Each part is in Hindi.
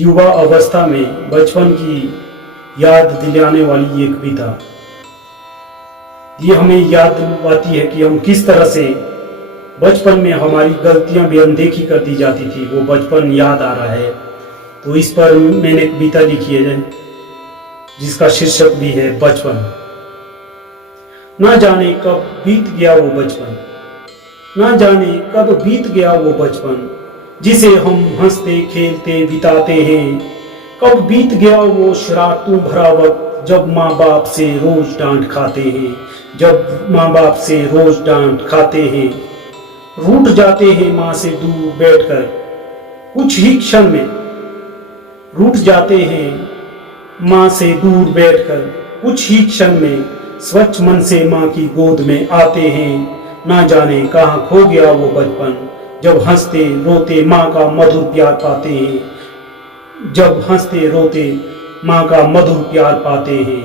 युवा अवस्था में बचपन की याद दिलाने वाली एक कविता। ये हमें याद दिलवाती है कि हम किस तरह से बचपन में हमारी गलतियां भी अनदेखी कर दी जाती थी। वो बचपन याद आ रहा है, तो इस पर मैंने कविता लिखी है जिसका शीर्षक भी है बचपन। ना जाने कब बीत गया वो बचपन, ना जाने कब बीत गया वो बचपन जिसे हम हंसते खेलते बिताते हैं। कब बीत गया वो शरारतों भरा वक्त जब माँ बाप से रोज डांट खाते हैं, जब माँ बाप से रोज डांट खाते हैं। रूठ जाते हैं माँ से दूर बैठकर कुछ ही क्षण में, रूठ जाते हैं माँ से दूर बैठकर कुछ ही क्षण में। स्वच्छ मन से माँ की गोद में आते हैं। ना जाने कहाँ खो गया वो बचपन जब हंसते रोते माँ का मधुर प्यार पाते हैं, जब हंसते रोते माँ का मधुर प्यार पाते हैं।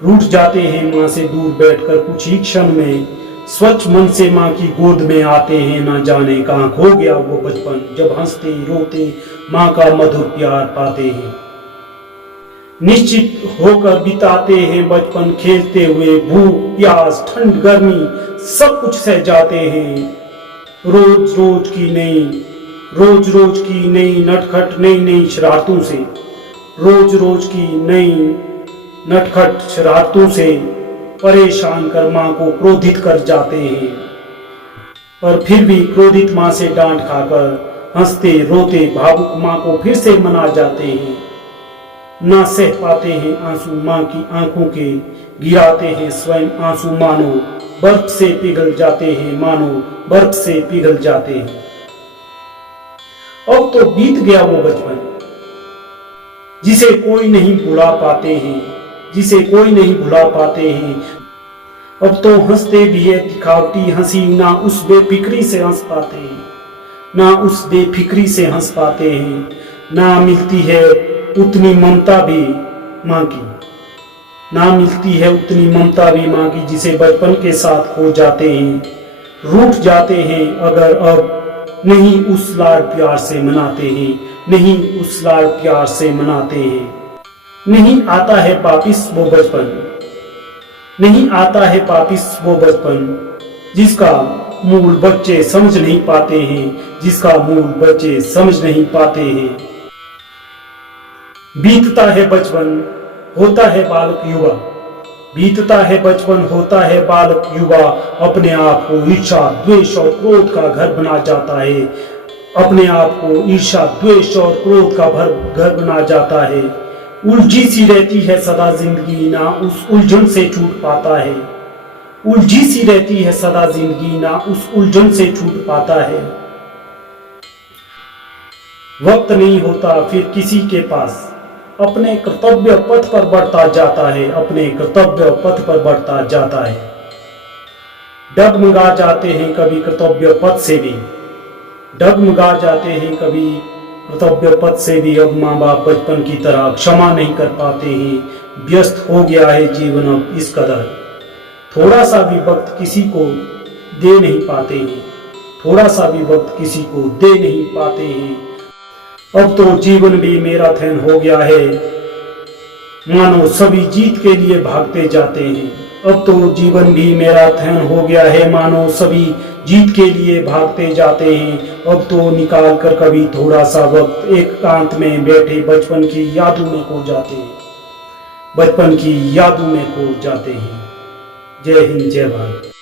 रूठ जाते हैं माँ से दूर बैठकर कुछ ही क्षण में, स्वच्छ मन से माँ की गोद में आते हैं। ना जाने कहाँ खो गया वो बचपन जब हंसते रोते माँ का मधुर प्यार पाते हैं। निश्चित होकर बिताते हैं बचपन खेलते हुए, भूख प्यास ठंड गर्मी सब कुछ सह जाते हैं। रोज रोज की नई नटखट नई नई शरारतों से, रोज रोज की नई नटखट शरारतों से परेशान कर माँ को क्रोधित कर जाते हैं। पर फिर भी क्रोधित माँ से डांट खाकर हंसते रोते भावुक माँ को फिर से मना जाते हैं। ना सह पाते हैं आंसू माँ की आंखों के, गिराते हैं स्वयं आंसू मानो बर्फ से पिघल जाते हैं, मानो बर्फ से पिघल जाते हैं। अब तो बीत गया वो बचपन जिसे कोई नहीं भुला पाते हैं, जिसे कोई नहीं भुला पाते हैं। अब तो हंसते भी है दिखावटी हंसी, ना उस बेफिक्री से हंस पाते हैं, ना उस बेफिक्री से हंस पाते हैं। ना मिलती है उतनी ममता भी माँ की, ना मिलती है उतनी ममता भी माँ की जिसे बचपन के साथ खो जाते हैं। रूठ जाते हैं अगर अब नहीं उस लाड़ प्यार से मनाते हैं, नहीं उस लाड़ प्यार से मनाते हैं। नहीं आता है वापिस वो बचपन, नहीं आता है वापिस वो बचपन जिसका मूल बच्चे समझ नहीं पाते हैं, जिसका मूल बच्चे समझ नहीं पाते हैं। बीतता है बचपन होता है बालक युवा, बीतता है बचपन होता है बालक युवा। अपने आप को ईर्ष्या द्वेष और क्रोध का घर बना जाता है, अपने आप को ईर्ष्या द्वेष और क्रोध का घर बना जाता है। उलझी सी रहती है सदा जिंदगी, ना उस उलझन से छूट पाता है। उलझी सी रहती है सदा जिंदगी, ना उस उलझन से छूट पाता है। वक्त नहीं होता फिर किसी के पास, अपने कर्तव्य पथ पर बढ़ता जाता है, अपने कर्तव्य पथ पर बढ़ता जाता है। डगमगा जाते हैं कभी कर्तव्य पथ से भी, डगमगा जाते हैं कभी कर्तव्य पथ से भी। अब माँ बाप बचपन की तरह क्षमा नहीं कर पाते हैं, व्यस्त हो गया है जीवन अब इस कदर। थोड़ा सा भी वक्त किसी को दे नहीं पाते हैं, थोड़ा सा भी वक्त किसी को दे नहीं पाते हैं। अब तो जीवन भी मैराथन हो गया है, मानो सभी जीत के लिए भागते जाते हैं। अब तो जीवन भी मैराथन हो गया है, मानो सभी जीत के लिए भागते जाते हैं। अब तो निकाल कर कभी थोड़ा सा वक्त एकांत में बैठे बचपन की यादों में खो जाते हैं, बचपन की यादों में खो जाते हैं। जय हिंद जय भारत।